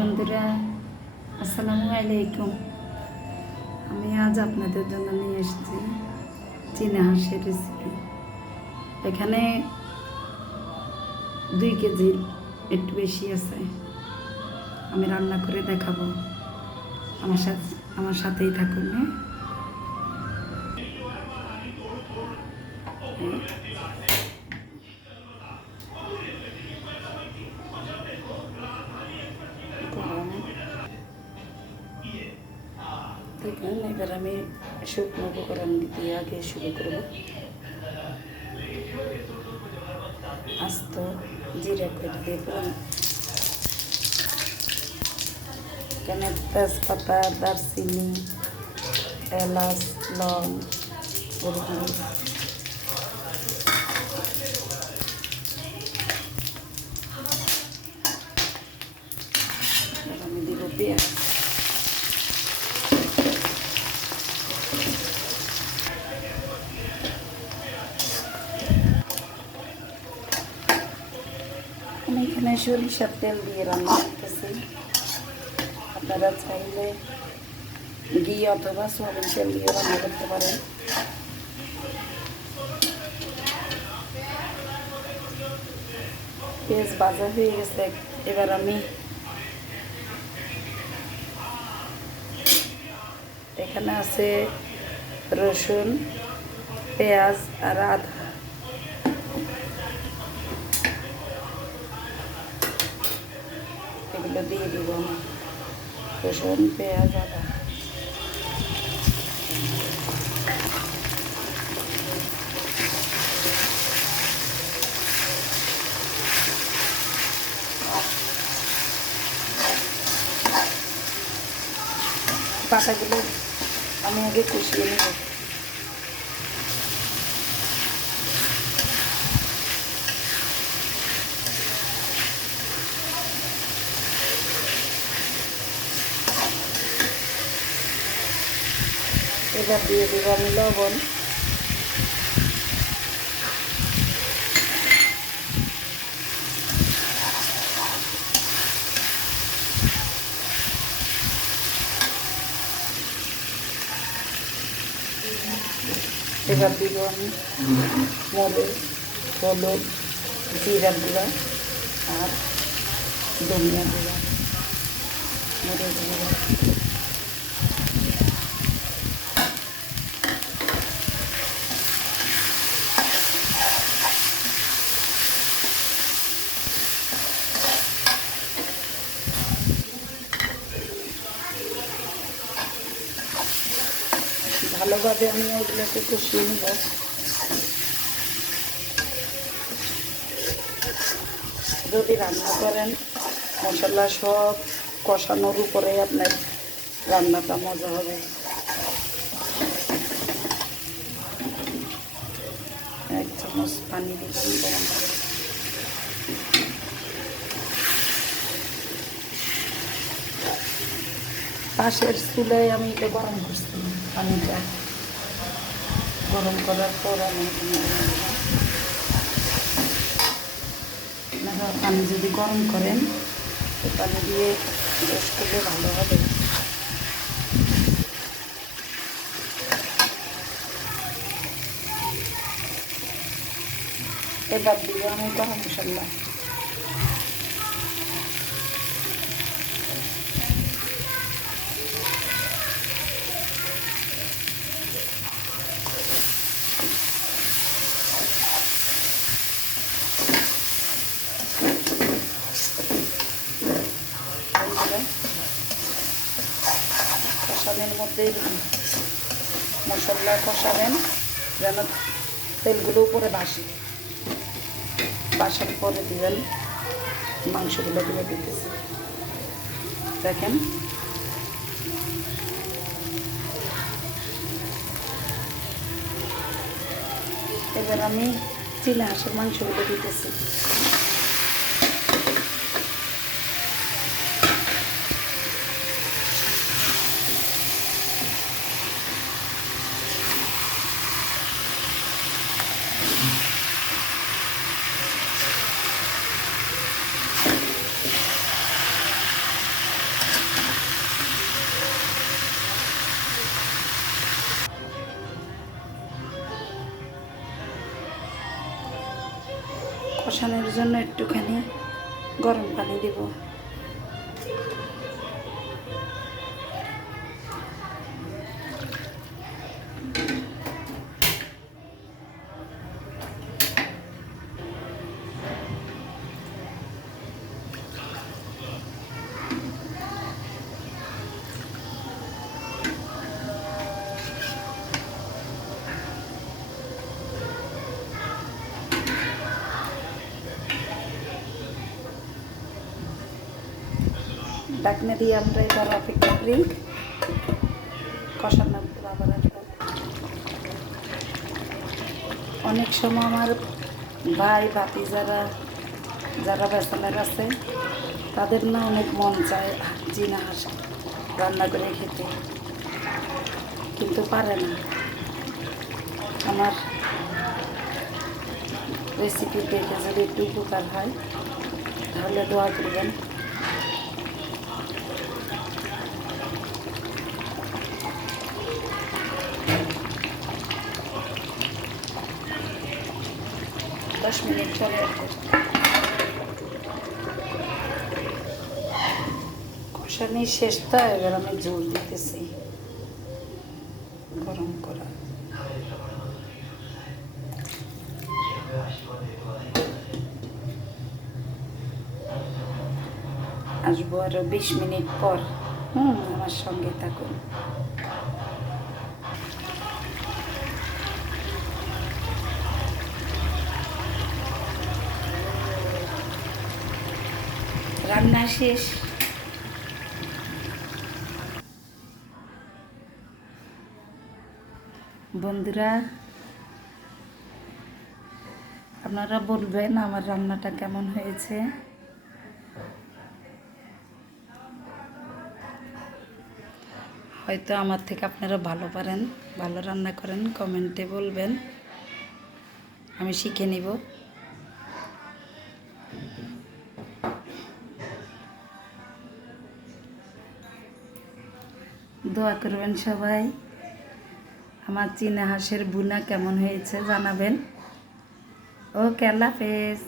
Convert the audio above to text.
বন্ধুরা, আসসালামু আলাইকুম। আমি আজ আপনাদের জন্য নিয়ে এসেছি চীনা হাঁসের রেসিপি। এখানে 2 কেজির একটু বেশি আছে। আমি রান্না করে দেখাবো। আমার সাথেই থাকুন। দেখুন, এবার আমি শুকনো উপকরণ দিয়ে আগে শুরু করব। আস্ত জিরা করে দিয়ে দিলাম, এখানে তেজপাতা, দারচিনি, এলাচ, লং, গোলমরিচ, আমি দিব পেঁয়াজ। আমি এখানে সরিষার তেল দিয়ে রান্না করতেছি। আপনারা চাইলে ঘি অথবা সয়াবিন তেল দিয়ে রান্না করতে পারেন। পেঁয়াজ ভাজা হয়ে গেছে। এবার আমি এখানে আছে রসুন, পেঁয়াজ আর আদা। এগুলো দিয়ে দিব আমি, রসুন, পেঁয়াজ, আদা। পাতাগুলো আমি আগে কষিয়ে নেব। এবার দিয়ে দেব আমি লবণ, এবার দিব আমি মরিচ, হলুদ, জিরা গুঁড়া আর ধনিয়া গুঁড়া, মরিচ গুঁড়া। ভালোভাবে আমি ওগুলোকে কষিয়ে নেব। যদি রান্না করেন, মশলা সব কষানোর উপরে আপনার রান্নাটা মজা হবে। এক চামচ পানি দিলাম গরম করে। পাশের চুলায় আমি এটা গরম করছি। পানিটা গরম করার পর আমি পানি যদি গরম করেন, তো পানি দিয়ে রস করলে ভালো হবে। এবার দিয়ে আমি গরম মশলা, কষানোর মধ্যে মশলা কষাবেন যেন তেলগুলো উপরে বাসার পরে দিবেন মাংসগুলো দিয়ে দিতেছি। দেখেন, এবার আমি চীনা হাঁসের মাংসগুলো দিতেছি। কষানোর জন্য একটুখানি গরম পানি দেব। ঢাকনা দিয়ে আমরা এবার অপেক্ষা করি কষানোর পর আবার আসবো। অনেক সময় আমার ভাই বাতি যারা ব্যাচেলার আছে তাদের না অনেক মন চায় চীনা হাঁস রান্না করে খেতে, কিন্তু পারে না। আমার রেসিপি দেখে যদি একটু উপকার হয় তাহলে দোয়া করবেন। দশ মিনিট চলে আসবে। কষানি শেষ তো, এবার আমি জল দিতেছি গরম করা। আসবো আরো 20 মিনিট পর। আমার সঙ্গে থাকুন। রান্না শেষ। বন্ধুরা, আপনারা বলবেন আমার রান্নাটা কেমন হয়েছে। হয়তো আমার থেকে আপনারা ভালো পারেন, ভালো রান্না করেন, কমেন্টে বলবেন, আমি শিখে নিব। দোয়া করবেন সবাই। আমার চীনা হাঁসের ভুনা কেমন হয়েছে জানাবেন। ওকে, আল্লাহ হাফেজ।